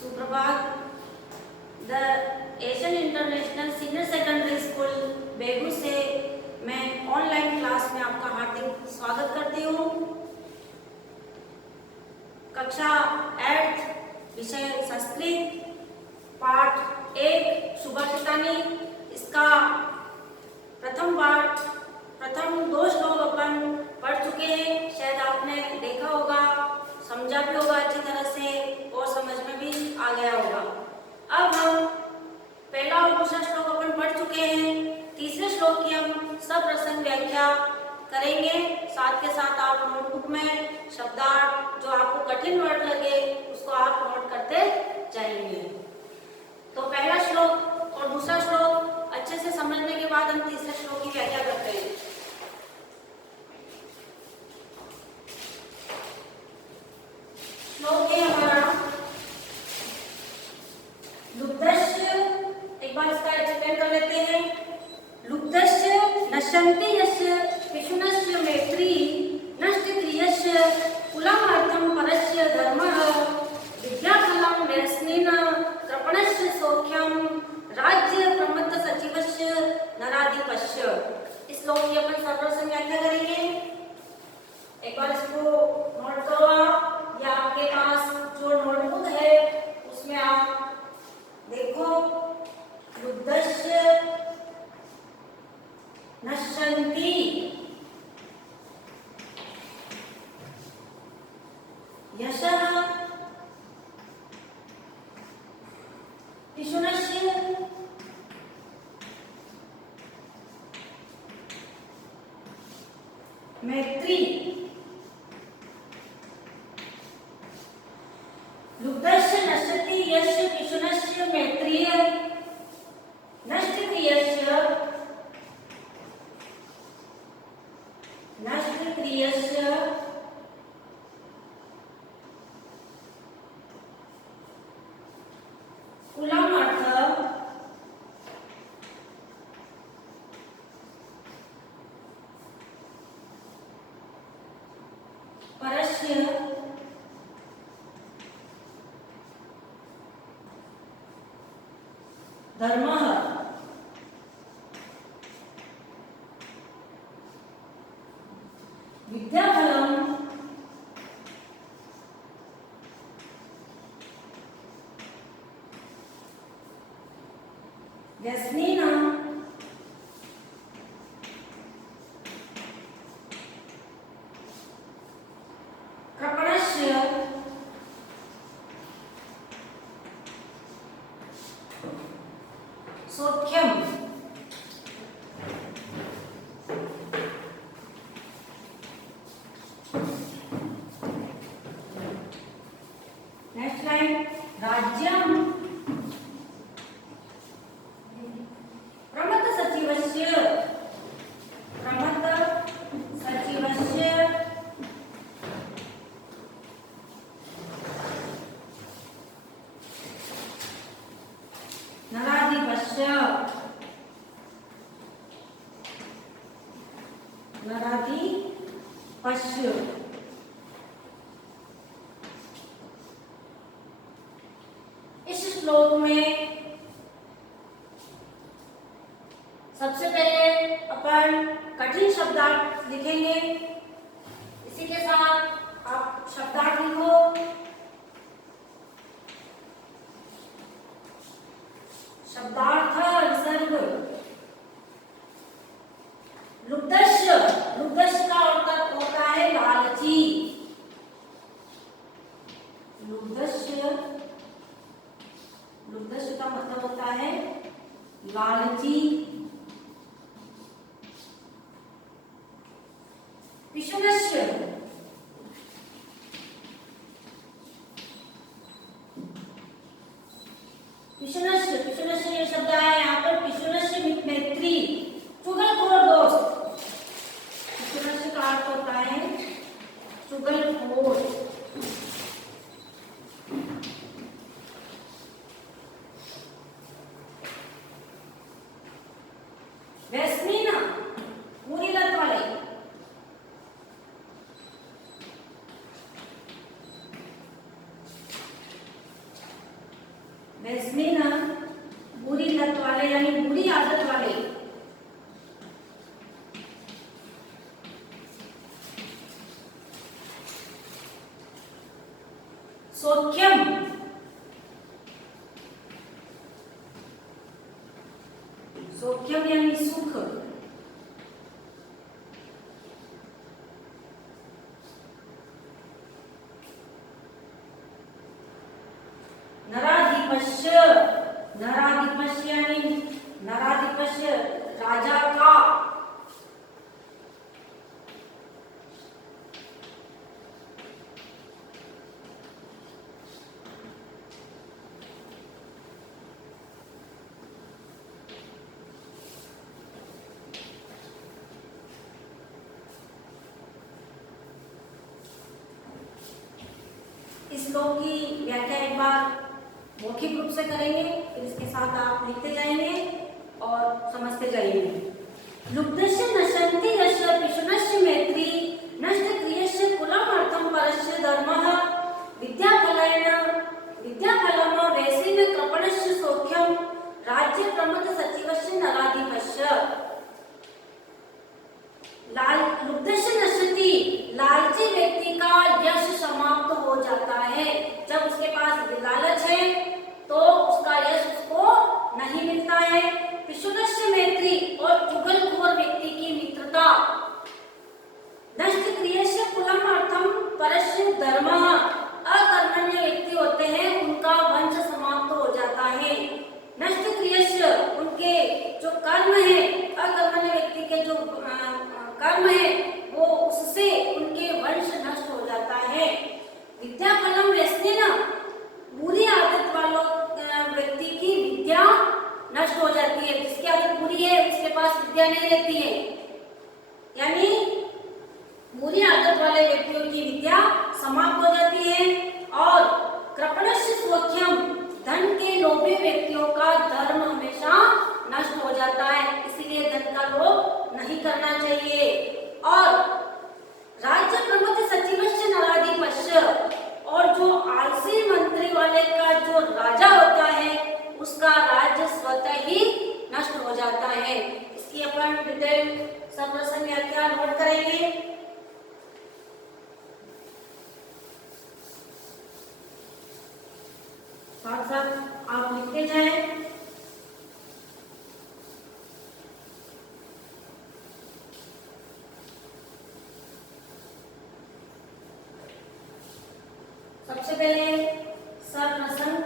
सुप्रभात। The Asian international senior secondary school बेगू से मैं ऑनलाइन क्लास में आपका हार्दिक स्वागत करती हूँ। कक्षा 8 विषय संस्कृत पाठ 1 शुभाचितानी, इसका प्रथम 2 श्लोक अपन पढ़ चुके हैं। शायद आपने देखा होगा, समझा भी होगा अच्छी तरह से और समझ में भी आ गया होगा। अब हम पहला और दूसरा श्लोक अपन पढ़ चुके हैं। तीसरे श्लोक की हम सप्रसंग व्याख्या करेंगे। साथ के साथ आप नोटबुक में शब्दार्थ, जो आपको कठिन वर्ड लगे उसको आप नोट करते जाएंगे। तो पहला श्लोक और दूसरा श्लोक अच्छे से समझने के बाद हम तीसरे श्लोक की व्याख्या करते हैं। श्लोक है हमारा लुब्धस्य। एक बार इसका एक्सप्लेन कर लेते हैं। लुब्धस्य नश्यन्ति यस्य पिशुनस्य मैत्री नष्टक्रियस्य कुलामर्थं परस्य धर्मः विद्याफलं व्यसनेन कृपणस्य सौख्यं राज्य प्रमत्त सचिवस्य नराधिपस्य। इस श्लोक की अपन सर्वप्रथम व्याख्या करेंगे। एक बार इसको नोट करो आप, या आपके पास जो नोटबुक है उसमें आप देखो। लुब्धस्य नश्यन्ति यशः पिशुनस्य मैत्री। लुब्धस्य नश्यति यस्य पिशुनस्य मैत्रीय नष्टक्रियस्य कुलामर्थ परस्य धर्मः विद्याफलं व्यसनेन कृपणस्य सौख्यं। नेक्स्ट लाइन राज्यं प्रमत्त सचिवस्य नराधिपस्य। इस श्लोक में सबसे पहले अपन कठिन शब्दार्थ लिखेंगे। इसी के साथ आप शब्दार्थ लिखो। शब्दार्थ विसर्ग। लुब्धस्य, लुब्धस्य का अर्थ होता है लालची। लुब्धस्य, लुब्धस्य का मतलब होता है लालची। पिशुनस्य, पिशुनस्य, पिशुनस्य ये शब्द है यहाँ पर। पिशुनस्य मैत्री, चुगलखोर दोस्त। पिशुनस्य का अर्थ होता है चुगलखोर। व्यसनीन, पूरी लत वाले। व्यसनी ना बुरी लत वाले यानी बुरी आदत वाले। सौख्यम सौख्यम यानी सुख। नराधिपस्य नराधिपस्य यानी नराधिपस्य राजा का। इस श्लोक की व्याख्या एक बार मौखिक रूप से करेंगे, फिर इसके साथ आप लिखते जाएंगे और समझते जाएंगे। लुब्धस्य नशन्ति यस्य पिशुनस्य मैत्री नष्ट क्रियस्य कुलमर्थं परस्य धर्मः विद्याफलं वैसेन कृपणस्य सौख्यं राज्य प्रमुख सचिवस्य नराधिपस्य। लुब्धस्य नश्यति लालची व्यक्ति का यश समाप्त हो जाता है। जब उसके पास लालच है तो उसका यश उसको नहीं मिलता है। पिशुनस्य मैत्री और चुगलखोर व्यक्ति की मित्रता। नष्ट क्रियस्य कुलम अर्थम परस्य धर्मः अकर्मण्य व्यक्ति होते हैं उनका वंश समाप्त हो जाता है। नष्ट क्रियस्य उनके जो कर्म है, अकर्मण्य व्यक्ति के जो कर्म है वो उससे उनके वंश नष्ट हो जाता है। विद्याफलम व्यसनेन बुरी आदत वालों व्यक्ति की विद्या नष्ट हो जाती है। जिसकी आदत बुरी है उसके पास विद्या नहीं रहती है, यानी बुरी आदत वाले व्यक्तियों की विद्या समाप्त हो जाती है। और कृपणस्य सौख्यम धन के लोभी व्यक्तियों का धर्म हमेशा नष्ट हो जाता है, इसीलिए धन का लोभ नहीं करना चाहिए। और राज्य प्रमुख सचिवस्य नराधिपस्य और जो आलसी मंत्री वाले का जो राजा होता है उसका राज्य स्वतः ही नष्ट हो जाता है। इसकी अपन डिटेल सर्वसंग व्याख्या नोट करेंगे। साथ साथ आप लिखते जाएं। सबसे पहले सर्वसंग।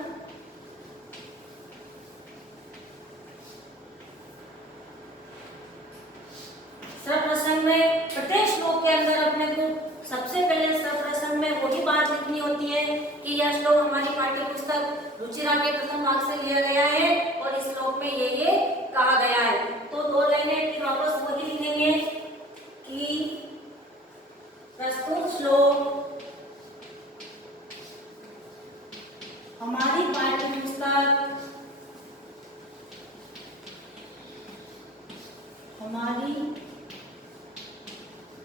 सर्वसंग में प्रत्येक श्लोक के अंदर अपने को सबसे पहले सर्वसंग में वही बात लिखनी होती है कि यह श्लोक हमारी पाठ्य पुस्तक रुचिरा के प्रथम भाग से लिया गया है और इस श्लोक में ये कहा गया है। तो दो लाइनें फिर वापस वही लिखेंगे कि प्रस्तुत श्लोक हमारी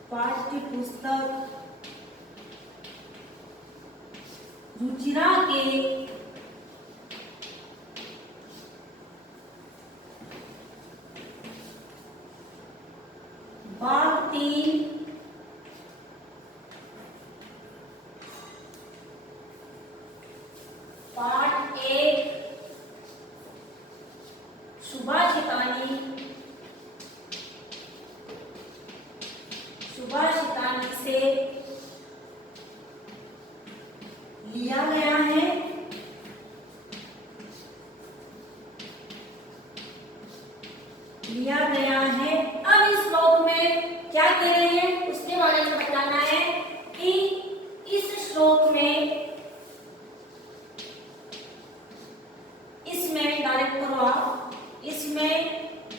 पाठ्य पुस्तक रुचिरा के भाग 3 पाठ 1 सुभाषितानि से लिया गया है। अब इस श्लोक में क्या कह रहे हैं उसके बारे में बताना है कि इस श्लोक में इसमें डायरेक्ट करो आप, इसमें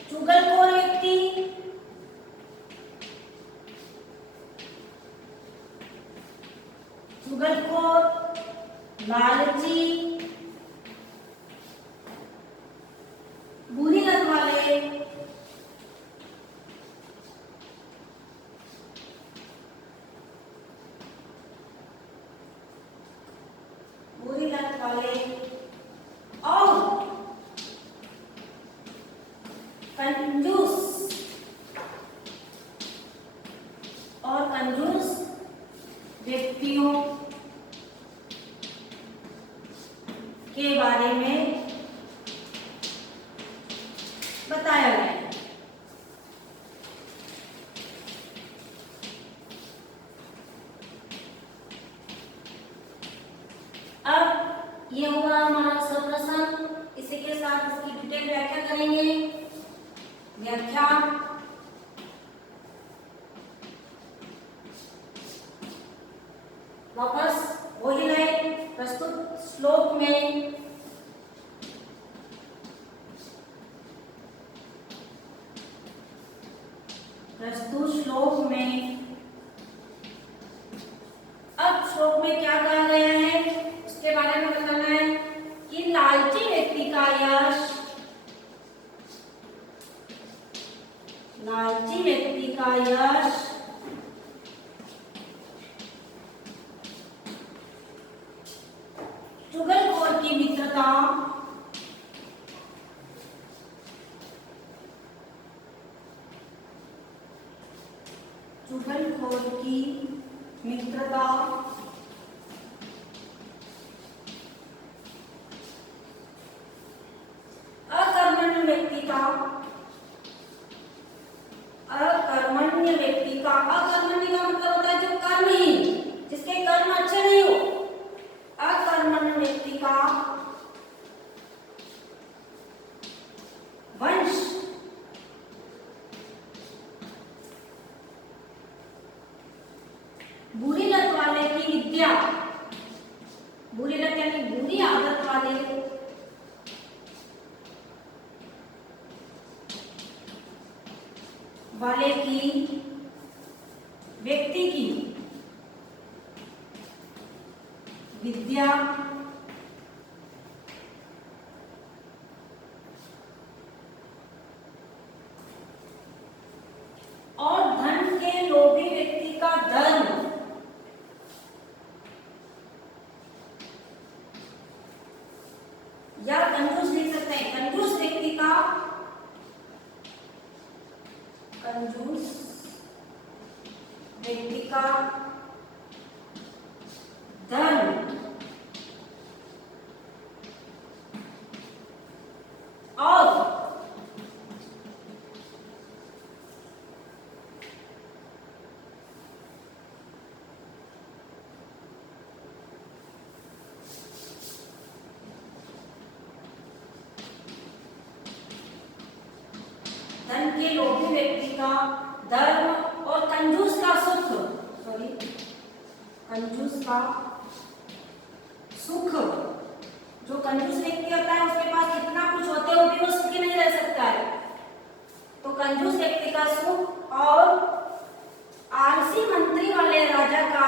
चुगलखोर व्यक्ति, लालची, बुरी लत वाले, और के बारे में बताया गया है। अब ये हुआ हमारा सप्रश्न, इसी के साथ इसकी डिटेल व्याख्या करेंगे। व्याख्या, वापस वही लाइन, प्रस्तुत श्लोक में अब श्लोक में क्या कहा गया है उसके बारे में बताना है कि लालची व्यक्ति का यश, लालची व्यक्ति का यश चुगलखोर की मित्रता, चुगलखोर की मित्रता, अकर्मण्य व्यक्ति का, अकर्मण्य व्यक्ति का, अकर्मण्य का मतलब होता है जो कर्महीन, जिसके कर्म अच्छे नहीं हो, अकर्मण्य व्यक्ति का वंश, बुरी लत वाले की विद्या, बुरी लत यानी बुरी आदत वाले की व्यक्ति की विद्या, और धन के लोभी व्यक्ति का धर्म, या कंजूस लिख सकते हैं, कंजूस व्यक्ति का, कंजूस व्यक्ति का धर्म, और धन के लोभी व्यक्ति का धर्म, और कंजूस का सुख, सॉरी कंजूस का सुख, जो कंजूस व्यक्ति होता है उसके पास कितना कुछ होते हुए भी वो सुखी नहीं रह सकता है, तो कंजूस व्यक्ति का सुख, और आलसी मंत्री वाले राजा का,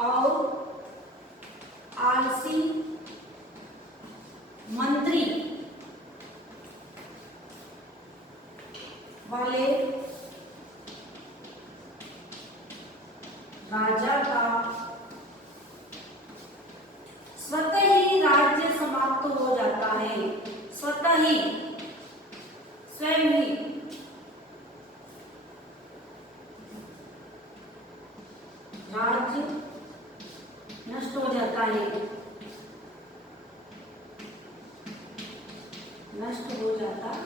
और आलसी मंत्री वाले राजा का स्वतः ही राज्य समाप्त हो जाता है, स्वतः ही, स्वयं ही राज्य नष्ट हो जाता है, नष्ट हो जाता है।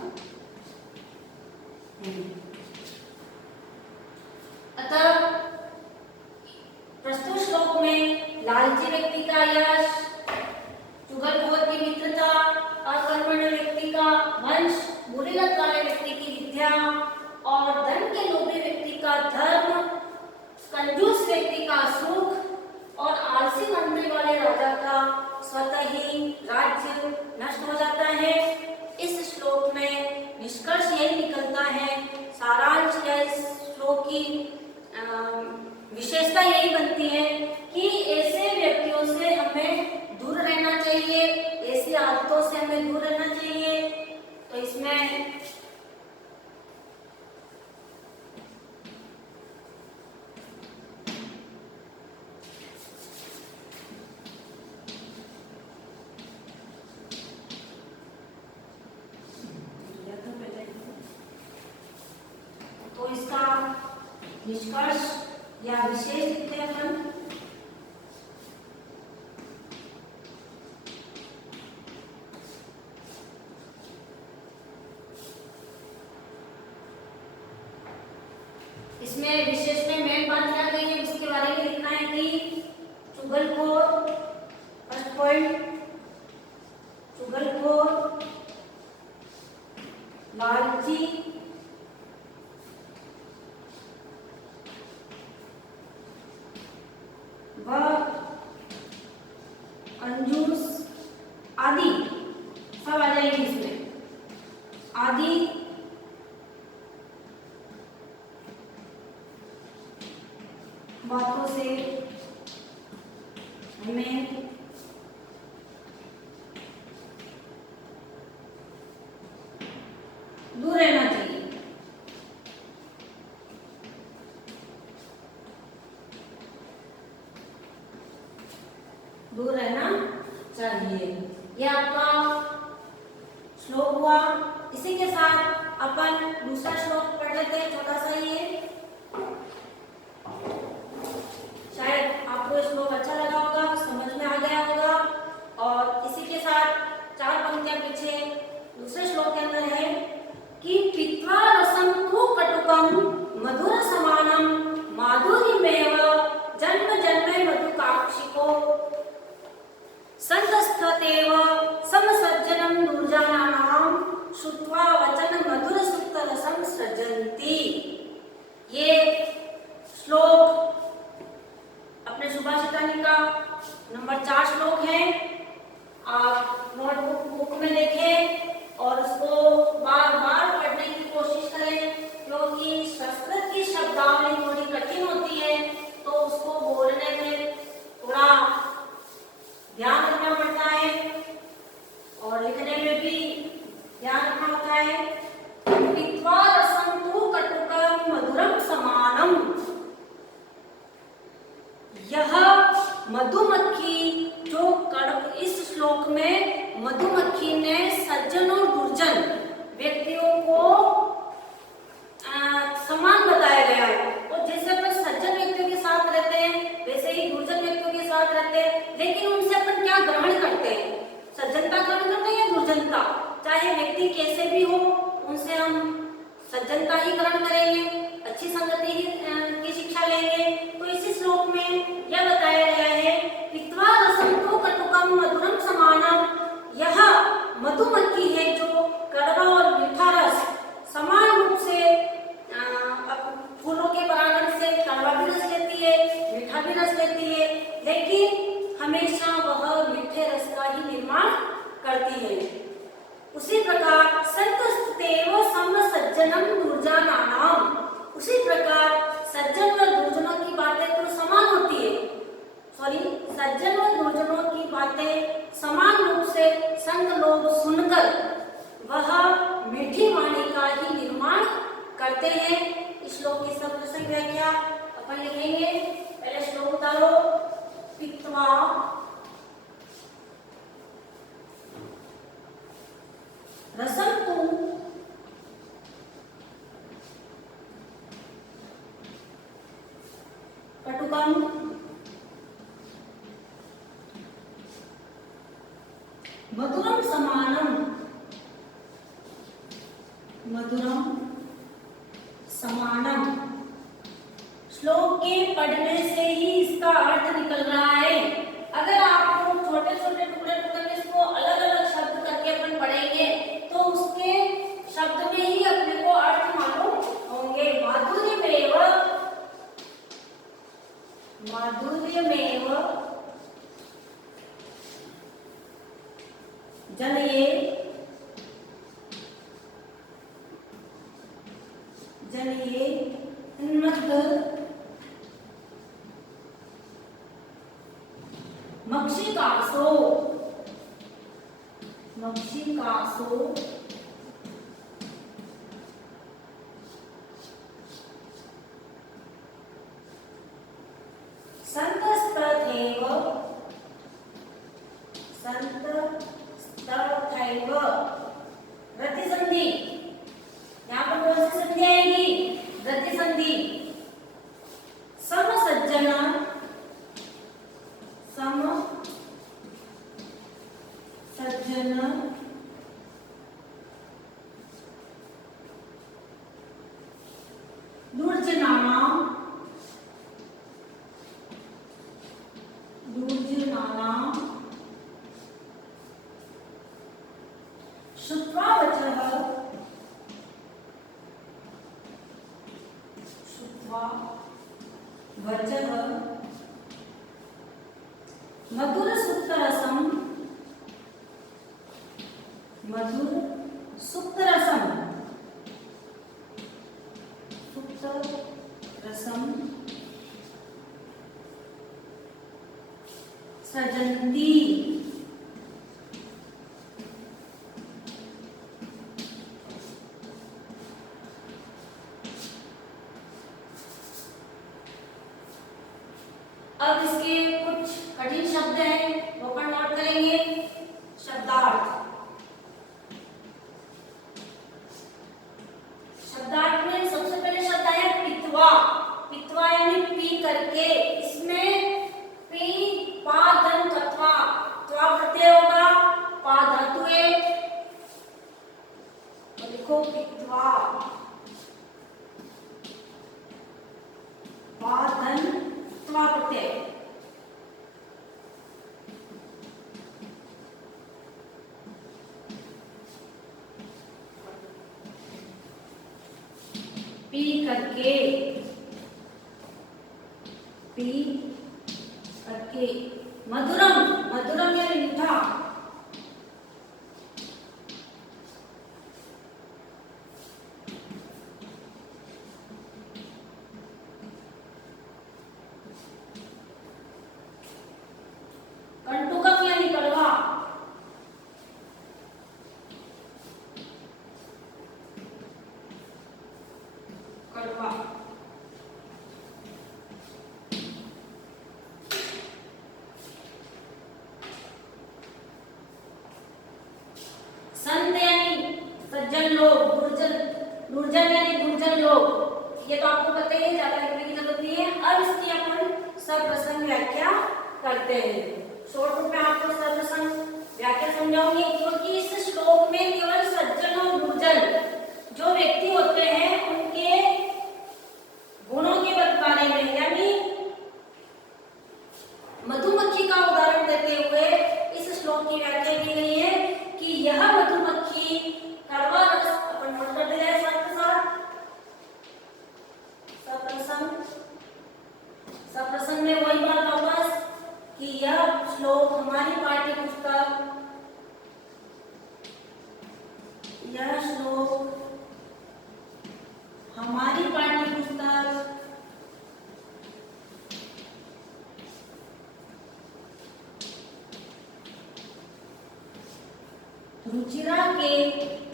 अतः प्रस्तुत श्लोक में लालची व्यक्ति का यश, चुगलखोर की मित्रता, अकर्मण्य व्यक्ति का वंश, बुरी लत वाले व्यक्ति की विद्या, और धन के लोभी व्यक्ति का धर्म, कंजूस व्यक्ति का सुख, और आलसी मंत्री वाले राजा का स्वतः ही राज्य नष्ट हो जाता है। इस श्लोक में निष्कर्ष यही निकलता है, सारांश या इस श्लोक की विशेषता यही बनती है कि ऐसे व्यक्तियों से हमें दूर रहना चाहिए, ऐसी आदतों से हमें दूर रहना चाहिए। तो इसमें तो इसका निष्कर्ष या विशेष लिखते हैं अपन, इसमें विशेष में मेन बात क्या गई है उसके बारे में लिखना है कि चुगलखोर, फर्स्ट पॉइंट, चुगलखोर, लालची, व कंजूस आदि सब आ जाएंगे इसमें, आदि बातों से हमें दूर रहना चाहिए। दूर रहना चाहिए। यह आपका श्लोक हुआ। इसी के साथ अपन दूसरा श्लोक पढ़ लेते हैं, छोटा सा ही है। शायद आपको श्लोक अच्छा लगा होगा, समझ में आ गया होगा। और इसी के साथ 4 पंक्तियां पीछे दूसरे श्लोक के अंदर है कि पीत्वा रसं तु कटुकं मधुर समानं माधुर्यमेव जन्म जन्मे मधुकाक्षिको संतस्ततेव समसज्जनं दुर्जनानां श्रुत्वा वचन मधुर सुक्त रसं सृजन्ति। ये श्लोक अपने सुभाषितानी का नंबर 4 श्लोक है। आप नोटबुक बुक में देखें और उसको बार बार पढ़ने की कोशिश करें, क्योंकि संस्कृत की शब्दावली थोड़ी कठिन होती है, तो उसको बोलने में थोड़ा ध्यान रखना पड़ता है और लिखने में भी ध्यान रखना होता है। पीत्वा रसं तु कटुकं मधुरं समानम, यह मधुमक्खी जो कड़क, इस श्लोक में मधुमक्खी ने सज्जन और दुर्जन व्यक्तियों को समान बताया गया है। और जैसे अपन सज्जन व्यक्तियों के साथ रहते हैं वैसे ही दुर्जन व्यक्तियों के साथ रहते हैं, लेकिन उनसे अपन क्या ग्रहण करते हैं, सज्जनता ग्रहण करते हैं या दुर्जनता। चाहे व्यक्ति कैसे भी हो, उनसे हम सज्जनता ही ग्रहण करेंगे, अच्छी संगति ही की शिक्षा लेंगे। तो इसी श्लोक में यह बताया गया है, पीत्वा रसं तु कटुकं मधुरं समानम, यह मधुमक्खी है जो कड़वा और मीठा रस समान रूप से फूलों के परागण से कड़वा भी रस लेती है, मीठा भी रस लेती है, लेकिन हमेशा वह मीठे रस का ही निर्माण करती है। उसी प्रकार संतस्तेव समसज्जनं दुर्जनानां, उसी प्रकार सज्जन और दुर्जनों की बातें तो समान होती है, सज्जन और दुर्जनों की बातें समान रूप से संत लोग सुनकर वह मीठी वाणी का ही निर्माण करते हैं। इस श्लोक की शब्द व्याख्या अपन लिखेंगे। पहले श्लोक उतारो। पीत्वा रसं तु कटुकं मधुरं समानम, मधुरम समानम। श्लोक के पढ़ने से ही इसका अर्थ निकल रहा है। अगर आपको छोटे छोटे टुकड़े टुकड़े इसको अलग अलग शब्द करके अपन पढ़ेंगे तो उसके शब्द में ही अपने को अर्थ मालूम होंगे। माधुर्यमेव, माधुर्यमेव जलये, जलये मक्षिकासो, मक्षिकासो संतस्तथैव, संतस्तथैव रति संधि, यहाँ पर कौन सी संधि आएगी, रति संधि। समसज्जन, समसज्जन दुर्जनानां, मधुर सुप्त रसम, सुप्त रसम सृजन्ति, अब इसके कुछ कठिन शब्द हैं वो अपन नोट करेंगे। शब्दार्थ, शब्दार्थ में सबसे पहले शब्द आया पित्वा। पित्वा यानी पी करके, इसमें पी पा धन तत्वा, त्वा प्रत्यय होगा, पा धातु है, तो लिखो पित्वा, पा धन त्वा प्रत्यय। पी करके, पी करके, मधुरम, मधुरम यानी मीठा, कंटुकम यानी कड़वा, कड़वा, संत यानी सज्जन लोग, दुर्जन, दुर्जन यानी दुर्जन लोग, ये तो आपको पता ही है, ज्यादा लिखने की जरूरत नहीं है। अब इसकी अपन सप्रसंग व्याख्या करते हैं। शॉर्ट रूप में आपको सप्रसंग व्याख्या समझाऊंगी, क्योंकि इस श्लोक में केवल सज्जन और दुर्जन जो व्यक्ति होते हैं उनके गुणों के बारे में, यानी मधुमक्खी का उदाहरण देते हुए इस श्लोक की व्याख्या की गई है कि यह मधुमक्खी कड़वा रस, अपन नोट कर दिया है सप्रसंग, सप्रसंग में वही बात वापस कि यह श्लोक हमारी पाठ्य पुस्तक, यह श्लोक हमारी पाठ्य पुस्तक रुचिरा के,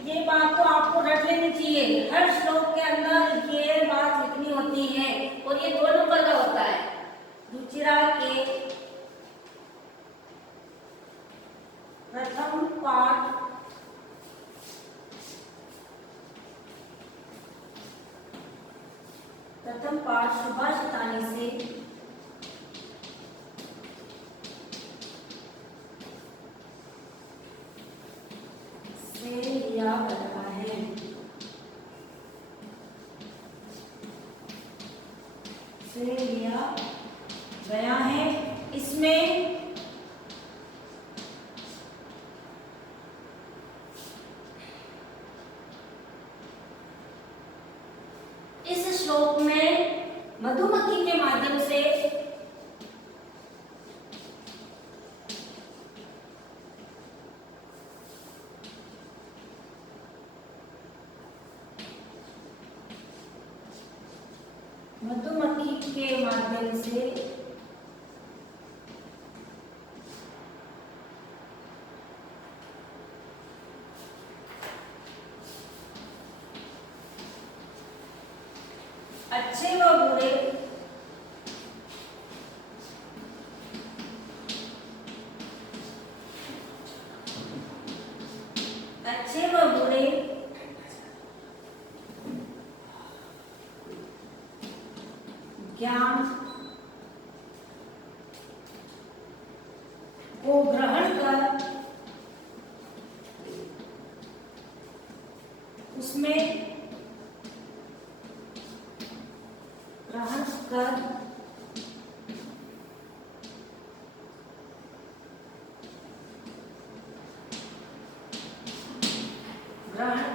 ये बात तो आपको रट लेनी चाहिए, हर श्लोक के अंदर ये बात लिखनी होती है और ये 2 नंबर का होता है। रुचिरा के प्रथम पाठ सुभाषितानी से लिया गया है, से लिया गया है। इसमें इस श्लोक में मधुमक्खी के माध्यम से अच्छे व बुरे, अच्छे व बुरे ज्ञान को ग्रहण कर उसमें ग्रहण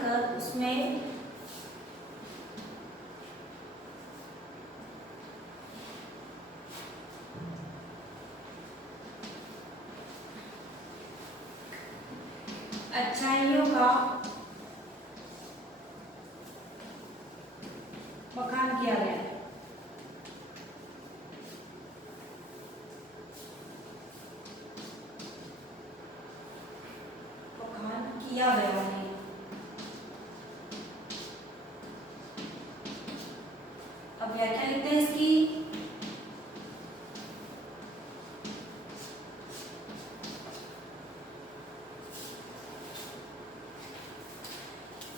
कर उसमें अच्छाइयों का बखान किया गया। बखान किया गया है। अब व्याख्या लिखते हैं इसकी।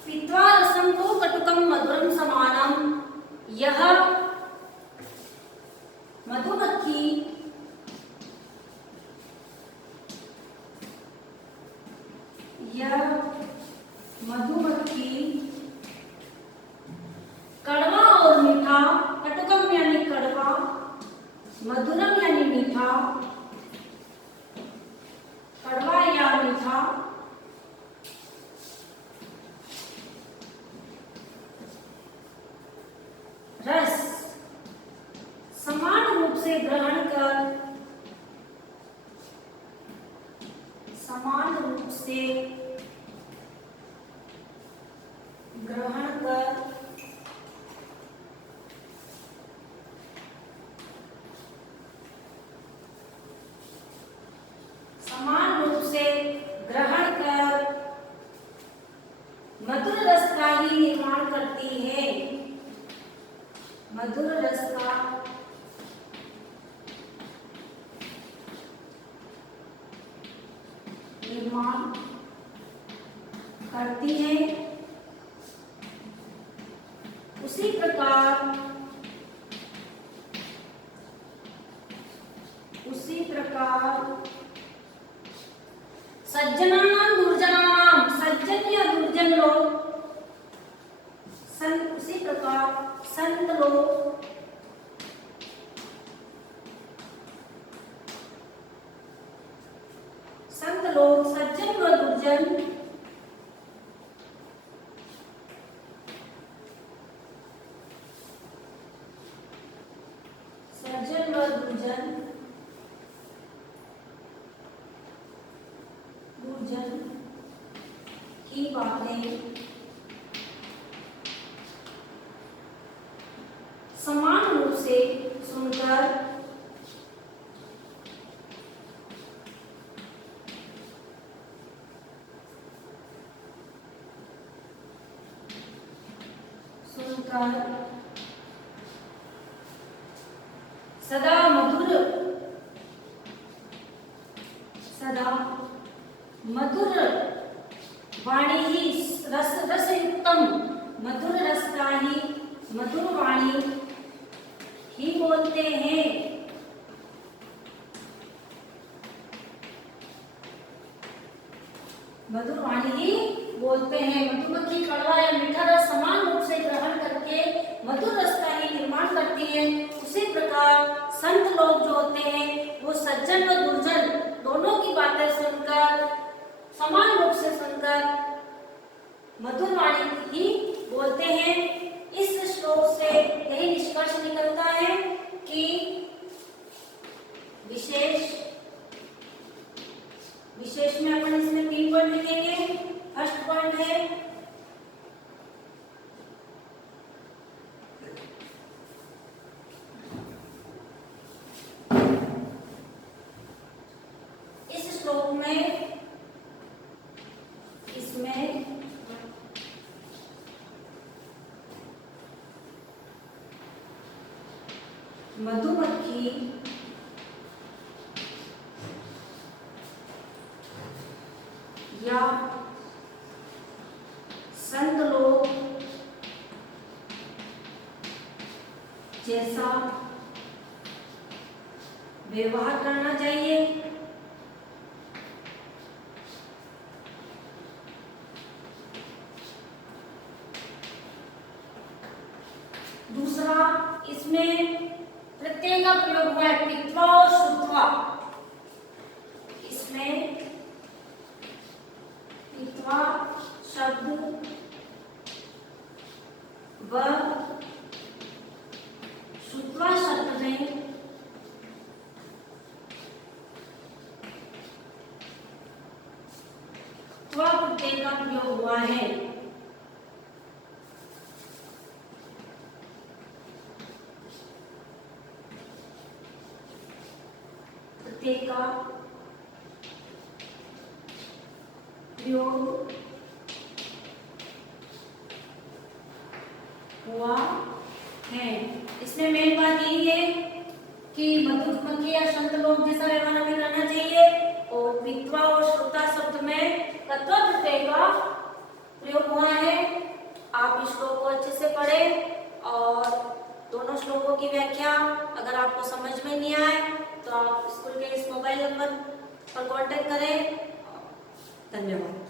पीत्वा रसं तु कटुकं मधुरं समानं, यह मधुमक्खी कड़वा और मीठा, कटुकम यानी कड़वा, मधुरम यानी मीठा, कड़वा या मीठा, रस समान रूप से ग्रहण कर, समान रूप से ग्रहण कर समान रूप से ग्रहण कर मधुर रस का ही निर्माण करती है। मधुर रस का निर्माण करती है। उसी प्रकार सज्जनानां दुर्जनानां, सज्जन या दुर्जन लोग, उसी प्रकार संत लोग सज्जन व दुर्जन सज्जन व दुर्जन की बातें समान रूप से सुनकर सदा मधुर वाणी ही रसयुक्तम, मधुर रस का ही मधुर वाणी ही बोलते हैं। मधुर वाणी ही बोलते हैं। मधुमक्खी कड़वा या मीठा रस समान रूप से ग्रहण करके मधुर रस का ही निर्माण करती है। उसी प्रकार संत लोग जो होते हैं वो सज्जन व दुर्जन दोनों की बातें सुनकर, समान रूप से सुनकर मधुर वाणी ही बोलते हैं। इस श्लोक से यही निष्कर्ष निकलता है कि विशेष में अपन इसमें 3 पॉइंट लिखेंगे। फर्स्ट पॉइंट है इस श्लोक में इसमें मधुमक्खी या संत लोग जैसा व्यवहार करना चाहिए, दूसरा इसमें प्रत्यय का प्रयोग हुआ है पित्वा और श्रुत्वा। इसमें पित्वा शब्द व श्रुत्वा शब्द में त्वा प्रत्यय का प्रयोग हुआ है। प्रत्यय का प्रयोग हुआ है। इसमें मेन बात यही है कि मधुमक्खी या संत लोग जैसा व्यवहार हमें करना चाहिए और वित्वा और श्रोता शब्द में कत्वा प्रत्यय का प्रयोग हुआ है। आप इस श्लोक को अच्छे से पढ़ें और दोनों श्लोकों की व्याख्या अगर आपको समझ में नहीं आए तो आप स्कूल के इस मोबाइल नंबर पर कांटेक्ट करें। धन्यवाद।